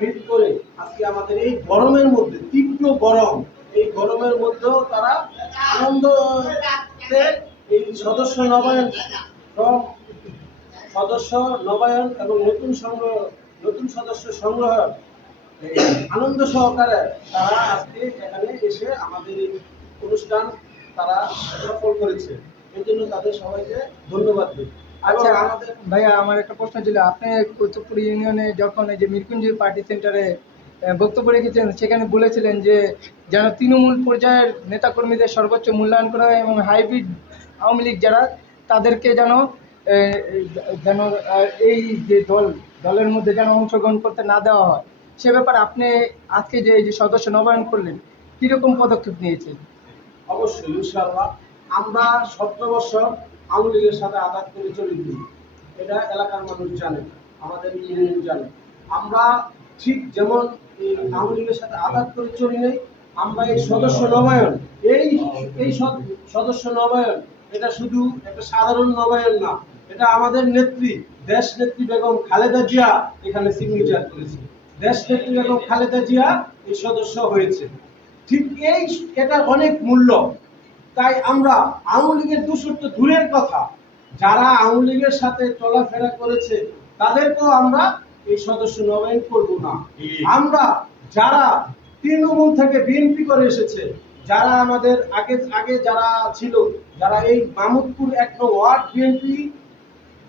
Feel করে আজকে আমাদের এই গরমের মধ্যে, তীব্র গরম, এই গরমের মধ্যেও তারা আনন্দতে এই সদস্য নবায়ন সদস্য নবায়ন এবং নতুন সংগ্রহ নতুন সদস্য সংগ্রহ আনন্দ সহকারে তারা আজকে এখানে এসে আমাদের এই অনুষ্ঠান তারা সফল করেছে। এই জন্য তাদের সবাইকে ধন্যবাদ দিই। আচ্ছা আমাদের ভাইয়া আমার একটা প্রশ্ন ছিল। আপনি কৌতুকপুর ইউনিয়নে যখন এই যে মিরকুঞ্জি পার্টি সেন্টারে বক্তব্য রেখেছেন সেখানে বলেছিলেন যে যেন তৃণমূল পর্যায়ের নেতাকর্মীদের সর্বোচ্চ মূল্যায়ন করা হয় এবং হাইব্রিড আওয়ামী লীগ যারা তাদেরকে যেন যেন এই যে দল দলের মধ্যে যেন অংশগ্রহণ করতে না দেওয়া হয়। সে ব্যাপারে আপনি আজকে যে এই যে সদস্য নবায়ন করলেন কীরকম পদক্ষেপ নিয়েছেন? অবশ্যই ইনশাআল্লাহ। আমরা সতেরো বছর আওয়ামী লীগের সাথে আঘাত করে চলে দিই এটা এলাকার মানুষ জানে, আমাদের ইউনিয়ন জানে। আমরা ঠিক যেমন এই আওয়ামী লীগের সাথে আঘাত করে চলি নেই, আমরা এই সদস্য নবায়ন, এই এই সদস্য নবায়ন, এটা শুধু একটা সাধারণ নবায়ন না, এটা আমাদের নেত্রী, দেশ নেত্রী বেগম খালেদা জিয়া এখানে সিগনেচার করেছে। দেশ নেত্রী বেগম খালেদা জিয়া এই সদস্য হয়েছে। ঠিক এই এটা অনেক মূল্য। তাই আমরা আওয়ামী লীগের দূষণ তো দূরের কথা। যারা আওয়ামী লীগের সাথে চলাফেরা করেছে, তাদেরকেও আমরা এই সদস্য নবায়ন করব না। আমরা যারা তৃণমূল থেকে বিএনপি করে এসেছে, যারা আমাদের আগে আগে যারা ছিল, যারা এই মামুদপুর এক ওয়ার্ড বিএনপি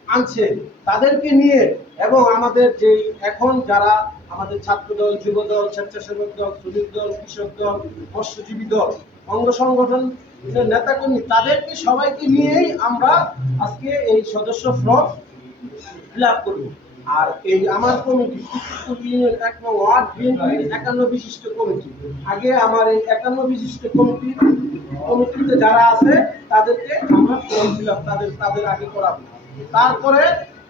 আনছে, তাদেরকে নিয়ে এবং আমাদের যে এখন যারা আমাদের ছাত্র দল যুব দল স্বেচ্ছাসেবক দল, শ্রমিক দল, কৃষক দল, মৎস্যজীবী দল, অঙ্গ সংগঠন নেতাকর্মী, তাদেরকে সবাইকে নিয়েই আমরা আজকে এই সদস্য ফর্ম ফিল আপ আর এই আমার কমিটি ইউনিয়ন এক ওয়ার্ড একান্ন বিশিষ্ট কমিটি। আগে আমার এই একান্ন বিশিষ্ট কমিটি, কমিটিতে যারা আছে, তাদেরকে আমরা ফর্ম ফিল আপ তাদের তাদের আগে করাবো। তারপরে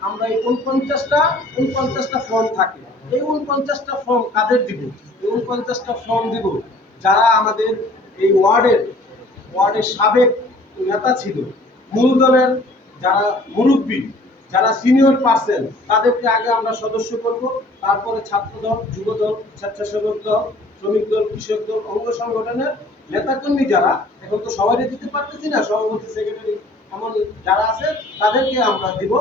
আমরা এই উনপঞ্চাশটা উনপঞ্চাশটা ফর্ম থাকে। এই উনপঞ্চাশটা ফর্ম কাদের দিব? এই উনপঞ্চাশটা ফর্ম দিব যারা আমাদের এই ওয়ার্ডের ওয়ার্ডের সাবেক নেতা ছিল। মূল দলের যারা মুরব্বী, যারা সিনিয়র পার্সন, তাদেরকে আগে আমরা সদস্য করব। তারপরে ছাত্র দল যুব দল স্বেচ্ছাসেবক দল, শ্রমিক দল, কৃষক দল, অঙ্গ সংগঠনের নেতাকর্মী যারা, এখন তো সবাই দিতে পারতেছি না, সভাপতি, সেক্রেটারি, এমন যারা আছে, তাদেরকে আমরা দিব।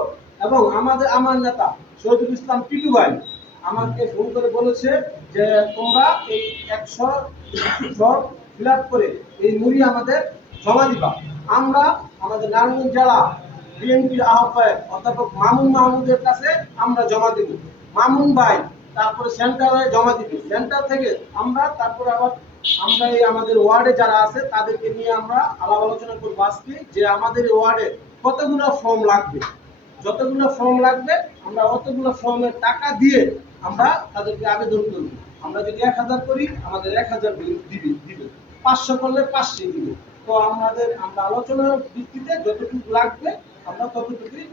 এবং আমাদের, আমার নেতা শহীদুল ইসলাম টিটু ভাই আমাকে ফোন করে বলেছে যে তোমরা এই একশো ফিল করে এই মুড়ি আমাদের জমা দিবা। আমরা আমাদের নারায়ণগঞ্জ জেলা বিএনপির আহ্বায়ক অধ্যাপক মামুন মাহমুদের কাছে আমরা জমা দিব। মামুন ভাই তারপরে সেন্টারে জমা দিবে। সেন্টার থেকে আমরা, তারপরে আবার আমরা এই আমাদের ওয়ার্ডে যারা আছে, তাদেরকে নিয়ে আমরা আলাপ আলোচনা করব আজকে যে আমাদের ওয়ার্ডে কতগুলো ফর্ম লাগবে। যতগুলো ফর্ম লাগবে, আমরা অতগুলো ফর্মের টাকা দিয়ে আমরা তাদেরকে আবেদন করব। আমরা যদি এক হাজার করি, আমাদের এক হাজার দিবি, দিবে। পাঁচশো করলে পাঁচশো দিবে। তো আমাদের আমরা আলোচনার ভিত্তিতে যতটুকু লাগবে আমরা ততটুকুই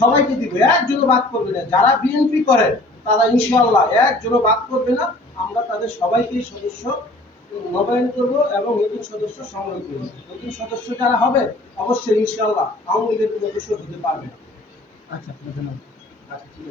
সবাইকে দিব। একজনও বাদ করবে না। যারা বিএনপি করে তারা ইনশাআল্লাহ একজনও বাদ করবে না। আমরা তাদের সবাইকেই সদস্য নবায়ন করব এবং নতুন সদস্য সংগ্রহ করব। নতুন সদস্য যারা হবে অবশ্যই ইনশাল্লাহ আওয়ামী লীগের সদস্য হতে পারবে আচ্ছা ধন্যবাদ। আচ্ছা ঠিক আছে।